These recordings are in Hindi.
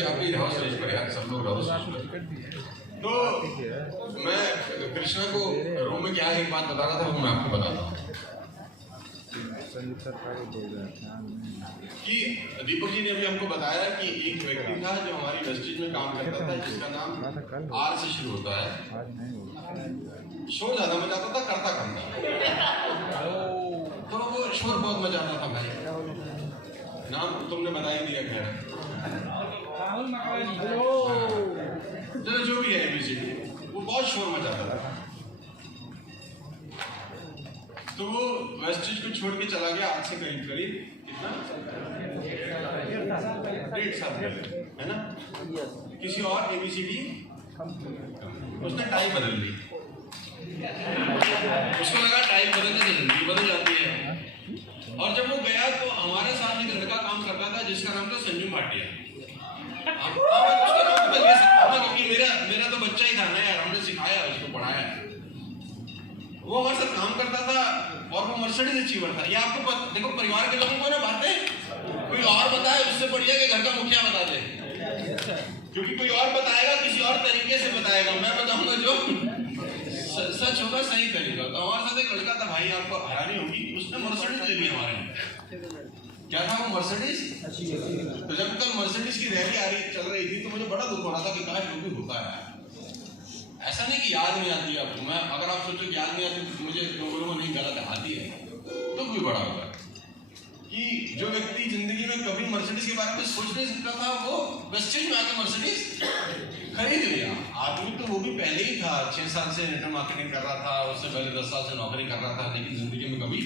जी आप भी रहो स्टेज पर यार, सब लोग रहो स्टेज पर। तो मैं कृष्णा को रूम में क्या एक बात बता रहा था, वो मैं आपको बताता हूँ कि दीपक जी ने अभी हमको बताया कि एक व्यक्ति था जो हमारी वेस्टेज में काम करता था, जिसका नाम आर से शुरू होता है। शोर ज्यादा मचाता था, करता कम था, तो वो शोर बहुत मचाता था भाई। नाम तुमने बता ही दिया, खैर चलो जो भी है एबीसीडी, वो बहुत शोर मचाता था। तो वो वेस्टेज को छोड़ के चला गया आज से करीब कितना 1.5 साल पहले, है ना, किसी और एबीसीडी। उसने टाई बदल ली, उसको लगा टाई बदलने से जिंदगी बदल जाती है। और जब वो गया तो हमारे साथ एक लड़का काम करता था जिसका नाम था संजू भाटिया। उसका नाम तो बदल सकता था क्योंकि मेरा तो बच्चा ही था ना यार, हमने सिखाया उसको, पढ़ाया। वो हमारे साथ काम करता था और वो मर्सिडीज अचीवर था। ये आपको देखो, परिवार के लोगों को ना बातें कोई और बताए उससे बढ़िया कि घर का मुखिया बता दे, क्योंकि कोई और बताएगा किसी और तरीके से बताएगा, मैं बताऊंगा जो सच होगा, सही तरीका। तो हमारे साथ एक लड़का था भाई, आपको हैरानी होगी, उसने मर्सिडीज ले ली हमारे। क्या था वो मर्सिडीज? तो जब कल मर्सिडीज की रैली चल रही थी तो मुझे बड़ा दुख हो रहा था कि काश जो भी होता है। ऐसा नहीं कि याद नहीं आती आपको, मैं अगर आप सोचो कि याद नहीं आती तो मुझे लोगों को नहीं गलत आती है, तो भी बड़ा होगा कि जो व्यक्ति जिंदगी में कभी मर्सिडीज के बारे में सोच नहीं सकता था, वो वेस्टेज में आके मर्सिडीज खरीद लिया। आदमी तो वो भी पहले ही था, 6 साल से नेटवर्क मार्केटिंग कर रहा था, उससे पहले 10 साल से नौकरी कर रहा था, लेकिन जिंदगी में कभी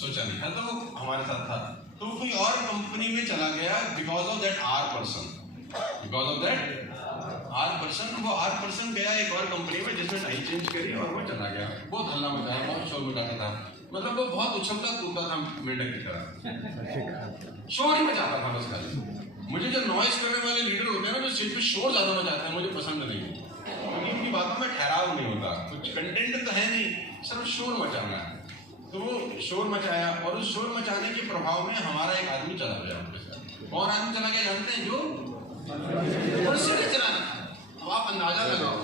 सोचा नहीं था। तो वो हमारे साथ था, तो वो कोई और कंपनी में चला गया because of that R person, because of that R person. वो आर पर्सन गया एक और कंपनी में जिसने टाई चेंज करी और वो चला गया। बहुत हल्ला मचाया, बहुत शोर मचाता था, मतलब वो बहुत उछलता कूदता था मेंढक की तरह, शोर ही मचाता था बस खाली। मुझे जो नॉइज करने वाले लीडर होते हैं ना, जो स्टेज पे शोर ज्यादा मचाते हैं, मुझे पसंद नहीं, क्योंकि उनकी बातों में ठहराव नहीं होता, कुछ कंटेंट तो है नहीं, सिर्फ शोर मचाना है। तो वो शोर मचाया और उस शोर मचाने के प्रभाव में हमारा एक आदमी चला गया उनके साथ। कौन आदमी चला गया जानते हैं? जो मर्सिडीज चलाना। अब आप अंदाजा लगाओ,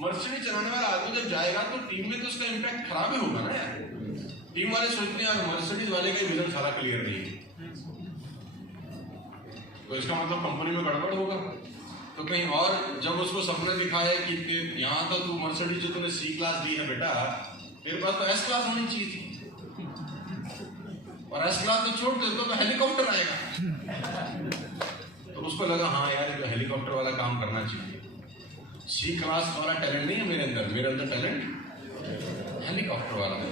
मर्सिडीज चलाने वाला आदमी जब जाएगा तो टीम में तो उसका इम्पैक्ट खराब ही होगा ना यार। टीम वाले सोचते हैं यार मर्सिडीज वाले का विजन सारा क्लियर नहीं है, तो इसका मतलब कंपनी में गड़बड़ होगा। तो कहीं और जब उसको सपने दिखाए कि यहाँ तो तू मर्सिडीज जो तूने C क्लास दी है बेटा, मेरे पास तो S क्लास होनी चाहिए थी, और S क्लास तो छोड़ दे तो हेलीकॉप्टर आएगा। तो उसको लगा हाँ यार तो हेलीकॉप्टर वाला काम करना चाहिए। C क्लास वाला टैलेंट नहीं है मेरे अंदर टैलेंट हेलीकॉप्टर वाला है।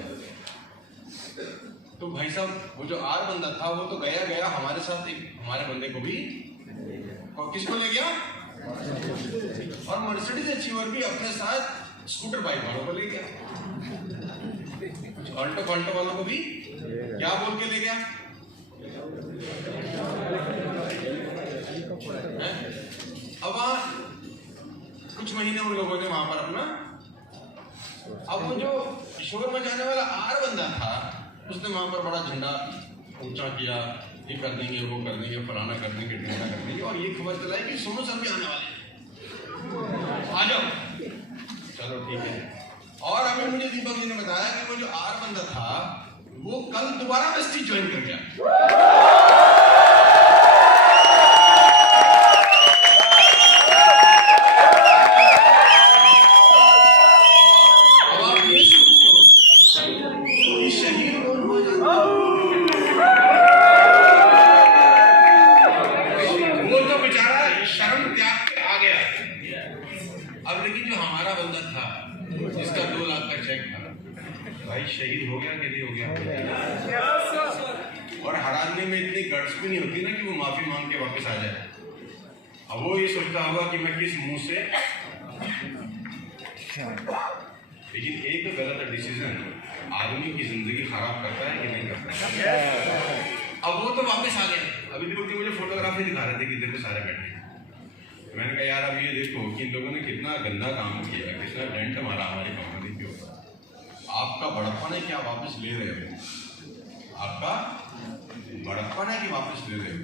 तो भाई साहब वो जो आर बंदा था वो तो गया हमारे साथ एक हमारे बंदे को भी, और किसको ले गया, और मर्सिडीज अचीवर भी अपने साथ स्कूटर बाइक वालों को ले गया, ऑल्टो फाल्टो वालों को भी क्या बोल के ले गया। अब वहां कुछ महीने उन लोगों ने वहां पर अपना, अब वो जो शोर मचाने वाला आर बंदा था उसने वहां पर बड़ा झंडा ऊंचा किया, ये कर देंगे, वो कर देंगे, फलाना कर देंगे, ढिंडा कर देंगे, और ये खबर चलाई कि सोनू सर भी आने वाले हैं, आ जाओ। चलो ठीक है। और अभी मुझे दीपक जी ने बताया कि वो जो आर बंदा था वो कल दोबारा वेस्टेज ज्वाइन कर गया। शहीद हो गया कि नहीं हो गया, और हर आदमी में इतनी गट्स भी नहीं होती ना कि वो माफी मांग के वापस आ जाए। अब वो ये सोचता होगा कि मैं किस मुंह से, लेकिन एक गलत डिसीजन आदमी की जिंदगी खराब करता है कि नहीं करता। अब वो तो वापस आ गया। अभी देखो कि मुझे फोटोग्राफी दिखा रहे थे कि देखो सारे बैठे, मैंने कहा यार अब ये देखो कि इन लोगों ने कितना गंदा काम किया, कितना डेंट मारा हमारी कंपनी के ऊपर। आपका बड़प्पन है कि आप वापस ले रहे हो, आपका बड़प्पन है कि वापस ले रहे हो,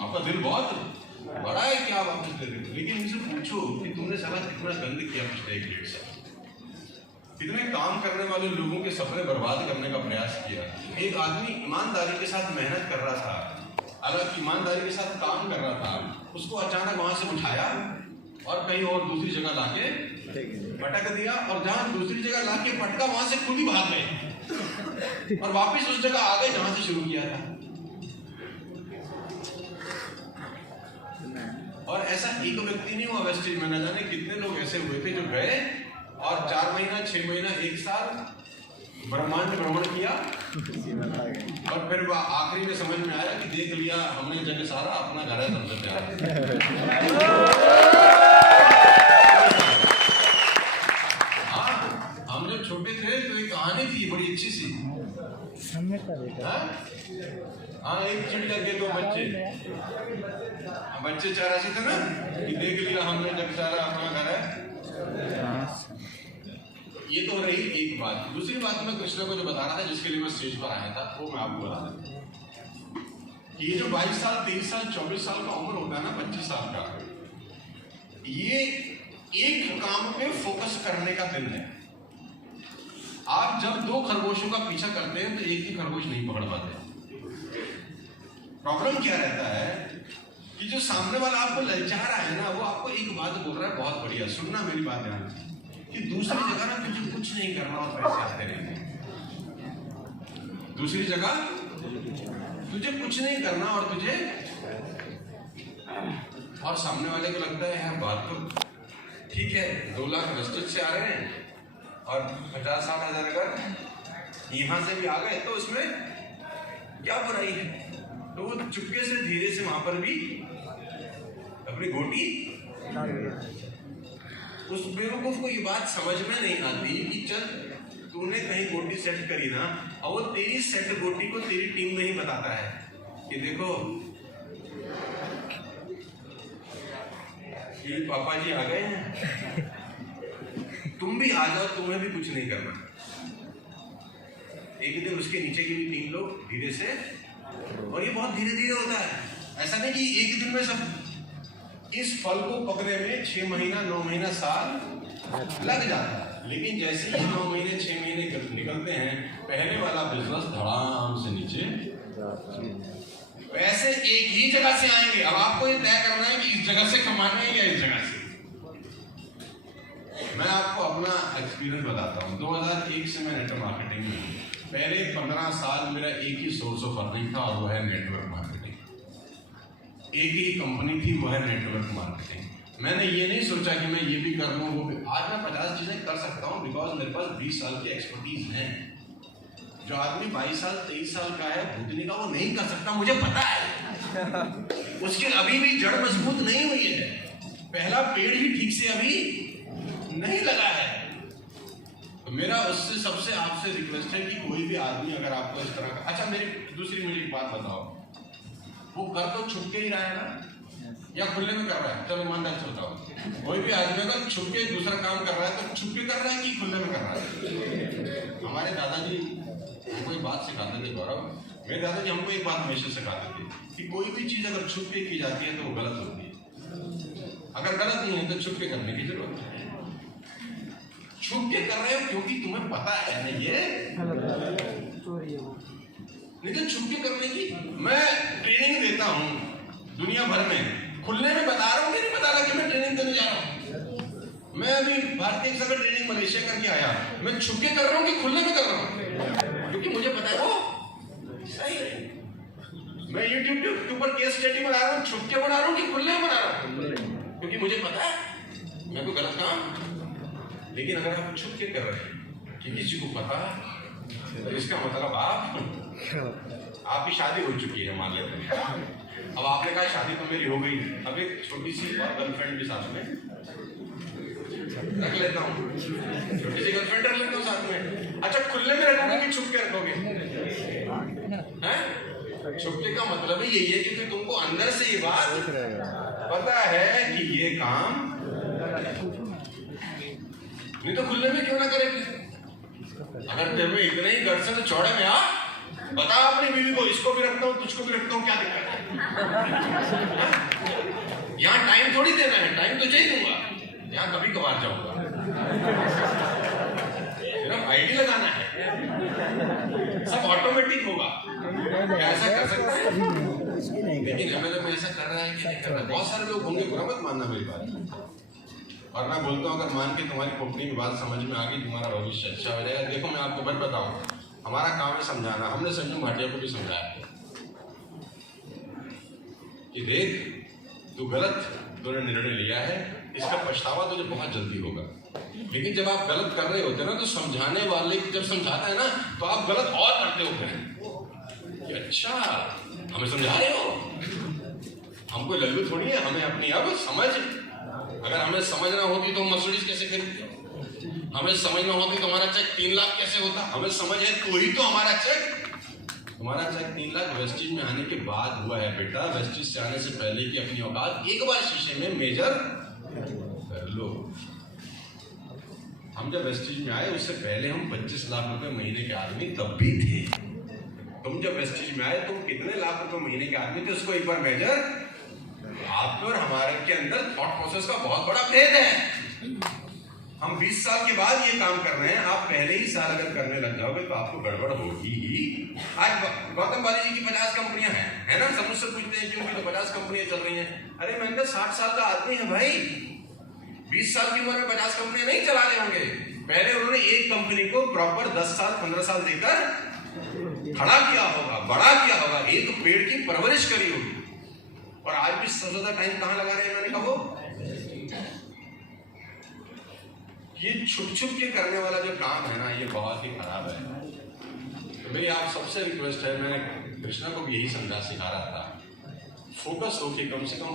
आपका दिल बहुत आप वापस दे देते, लेकिन इनसे पूछो कि तुमने साला कितना गंद किया पिछले 1-1.5 साल, कितने काम करने वाले लोगों के सपने बर्बाद करने का प्रयास किया। एक आदमी ईमानदारी के साथ मेहनत कर रहा था, अलग ईमानदारी के साथ काम कर रहा था, उसको अचानक वहां से उठाया और कहीं और दूसरी जगह लाके पटक दिया, और जहां दूसरी जगह लाके पटका वहां से खुद ही भाग गए और वापस उस जगह आ गए जहां से शुरू किया था। और ऐसा एक व्यक्ति नहीं हुआ वेस्टेज में, न जाने कितने लोग ऐसे हुए थे जो गए और 4 महीना 6 महीना 1 साल ब्रह्मांड भ्रमण किया और फिर आखिरी में समझ में आया कि देख लिया हमने जगह सारा, अपना घर है सबसे प्यारा। हाँ, हम जब छोटे थे तो एक कहानी थी बड़ी अच्छी सी। हाँ, एक चिड़िया के 2 बच्चे 84 थे ना, कि देख लिया हमने जग सारा, अपना घर है। ये तो रही एक बात। दूसरी बात मैं कृष्ण को जो बता रहा था, जिसके लिए मैं स्टेज पर आया था, वो मैं आपको बता दूं कि ये जो 22 साल 23 साल 24 साल का उम्र होता है ना, 25 साल का, ये एक काम पे फोकस करने का दिन है। आप जब 2 खरगोशों का पीछा करते हैं तो एक ही खरगोश नहीं पकड़ पाते। प्रॉब्लम क्या रहता है कि जो सामने वाला आपको ललचा रहा है ना, वो आपको एक बात बोल रहा है, बहुत बढ़िया, सुनना मेरी बात ध्यान से, कि दूसरी जगह ना तुझे कुछ नहीं करना और पैसे आते रहेंगे। दूसरी जगह तुझे कुछ नहीं करना और तुझे, और सामने वाले को लगता है यार बात तो ठीक है, 2 लाख वेस्टेज से आ रहे हैं और 50-60 हज़ार अगर यहां से भी आ गए तो उसमें क्या बुराई है। तो वो चुपके से धीरे से वहां पर भी अपनी गोटी, उस बेवकूफ को ये बात समझ में नहीं आती कि चल तूने कहीं गोटी सेट करी ना, और वो तेरी सेट गोटी को तेरी टीम में ही बताता है कि देखो ये पापा जी आ गए हैं, तुम भी आ जाओ, तुम्हें भी कुछ नहीं करना। एक दिन उसके नीचे की भी 3 लोग धीरे से, और ये बहुत धीरे धीरे होता है, ऐसा नहीं कि एक दिन में सब। इस फल को पकने में 6 महीना 9 महीना साल लग जाता है, लेकिन जैसे ही 9 महीने 6 महीने निकलते हैं, पहले वाला बिजनेस धड़ाम से नीचे, पैसे एक ही जगह से आएंगे। अब आपको ये तय करना है कि इस जगह से कमाने हैं या इस जगह से। मैं आपको अपना एक्सपीरियंस बताता हूँ। 2001 से मैं नेटवर्क मार्केटिंग में हूँ। पहले 15 साल मेरा एक ही सोर्स ऑफ अर्निंग था, और वो है नेटवर्क मार्केटिंग। एक ही कंपनी थी, वो है नेटवर्क मार्केटिंग। मैंने ये नहीं सोचा कि मैं ये भी कर लूँ वो भी। आज मैं 50 चीजें कर सकता हूँ बिकॉज मेरे पास 20 साल की एक्सपर्टीज है। जो आदमी 22 साल 23 साल का है भूतनी का, वो नहीं कर सकता, मुझे पता है। उसकी अभी भी जड़ मजबूत नहीं हुई है, पहला पेड़ ही ठीक से अभी नहीं लगा है। तो मेरा उससे सबसे आपसे रिक्वेस्ट है कि कोई भी आदमी अगर आपको इस तरह का, अच्छा मेरी एक बात बताओ, वो कर तो छुप के ही रहा है ना या खुले में कर रहा है? चलो ईमानदार से बताओ, कोई भी आदमी अगर छुप के दूसरा काम कर रहा है तो छुप के कर रहा है कि खुले में कर रहा है? हमारे दादाजी हमको एक बात सिखाते थे गौरव, मेरे दादाजी हमको एक बात हमेशा सिखाते थे कि कोई भी चीज अगर छुप के की जाती है तो वो गलत होती है। अगर गलत नहीं है तो छुप के करने की जरूरत है। छुप के कर रहे हो क्योंकि तुम्हें पता है ना ये नहीं तो छुप के करने की। मैं ट्रेनिंग देता हूँ दुनिया भर में, खुलने में बता रहा हूँ, नहीं बता रहा कि मैं ट्रेनिंग देने जा रहा हूँ। मैं अभी भारतीय सागर ट्रेनिंग मलेशिया करके आया, मैं छुप के कर रहा हूँ कि खुलने में कर रहा हूँ, क्योंकि मुझे पता है वो सही है। मैं यूट्यूब के ऊपर केस स्टडी बना रहा हूँ, छुप के बना रहा हूँ कि खुलने में बना रहा हूँ, क्योंकि मुझे पता है मैं कोई गलत काम। लेकिन अगर आप छुप के कर रहे हैं कि किसी को पता, तो इसका मतलब आपकी शादी हो चुकी है मान लेते हैं। अब आपने कहा शादी तो मेरी हो गई, अब एक छोटी सी और गर्लफ्रेंड के साथ में रख लेता हूँ, छोटी सी गर्लफ्रेंड रख लेता हूँ साथ में। अच्छा खुले में रखोगे कि छुप के रखोगे? हैं? छुपके का मतलब ही यही है क्योंकि तुमको अंदर से ये बात पता है कि ये काम, नहीं तो खुले में क्यों ना करेंगे। अगर तेरे में इतने ही गट से तो चौड़े में आ, बता अपनी बीवी को, इसको भी रखता हूँ तुझको भी रखता हूँ, क्या दिक्कत है? यहाँ टाइम टाइम थोड़ी देना है, टाइम तो चाहिए दूंगा, यहाँ कभी कभार जाऊंगा, सिर्फ आईडी लगाना है, सब ऑटोमेटिक होगा। क्या ऐसा कर सकता है? लेकिन एमएलए में ऐसा कर रहा है कि नहीं कर रहा है? बहुत सारे लोग होंगे, बुरा मत मानना मेरी बात। और मैं बोलता हूँ अगर मान के तुम्हारी पोपड़ी की बात समझ में आ गई, तुम्हारा भविष्य अच्छा हो जाएगा। देखो मैं आपको बट बताऊँ, हमारा काम है समझाना। हमने संजू भाटिया को भी समझाया कि देख तू गलत तूने निर्णय लिया है, इसका पछतावा तुझे बहुत जल्दी होगा। लेकिन जब आप गलत कर रहे होते ना तो समझाने वाले जब समझाता है ना तो आप गलत और करते हो फिर। अच्छा हमें समझा रहे हो, हमको लल्लू थोड़ी है, हमें अपनी अब समझ। अगर हमें समझ ना होती तो हम मर्सिडीज कैसे खरीदते? हमें समझ ना होती तो हमारा चेक 3 लाख कैसे होता? हमें समझ है तो ही तो हमारा चेक 3 लाख वेस्टिज में आने के बाद हुआ है बेटा। वेस्टिज से आने से पहले की अपनी औकात एक बार शीशे में मेजर कर लो। हम जब वेस्टिज में आए उससे पहले हम 25 लाख रुपए महीने के आदमी तब भी थे। तुम जब वेस्टिज में आए तुम कितने लाख रुपए महीने के आदमी थे, उसको एक बार मेजर। आप और हमारे के अंदर थॉट प्रोसेस का बहुत बड़ा भेद है। हम 20 साल के बाद ये काम कर रहे हैं, आप पहले ही साल अगर करने लग जाओगे तो आपको गड़बड़ होगी ही। आज गौतम बाली जी की 50 कंपनियां हैं, है ना? सब मुझसे पूछते हैं क्योंकि तो 50 कंपनियां चल रही हैं। अरे मैंने 60 साल का आदमी है भाई, 20 साल की उम्र में 50 कंपनियां नहीं चला रहे होंगे। पहले उन्होंने एक कंपनी को प्रॉपर 10 साल 15 साल देकर खड़ा किया होगा, बड़ा किया होगा, एक पेड़ की परवरिश करी होगी। और आज भी सबसे ज्यादा टाइम कहां लगा रहे हैं? मैंने कहा ये छुप छुप के करने वाला जो काम है ना, ये बहुत ही खराब है। तो मेरी आप सबसे रिक्वेस्ट है, मैंने कृष्णा को भी यही समझा सिखा रहा था, फोकस हो कि कम से कम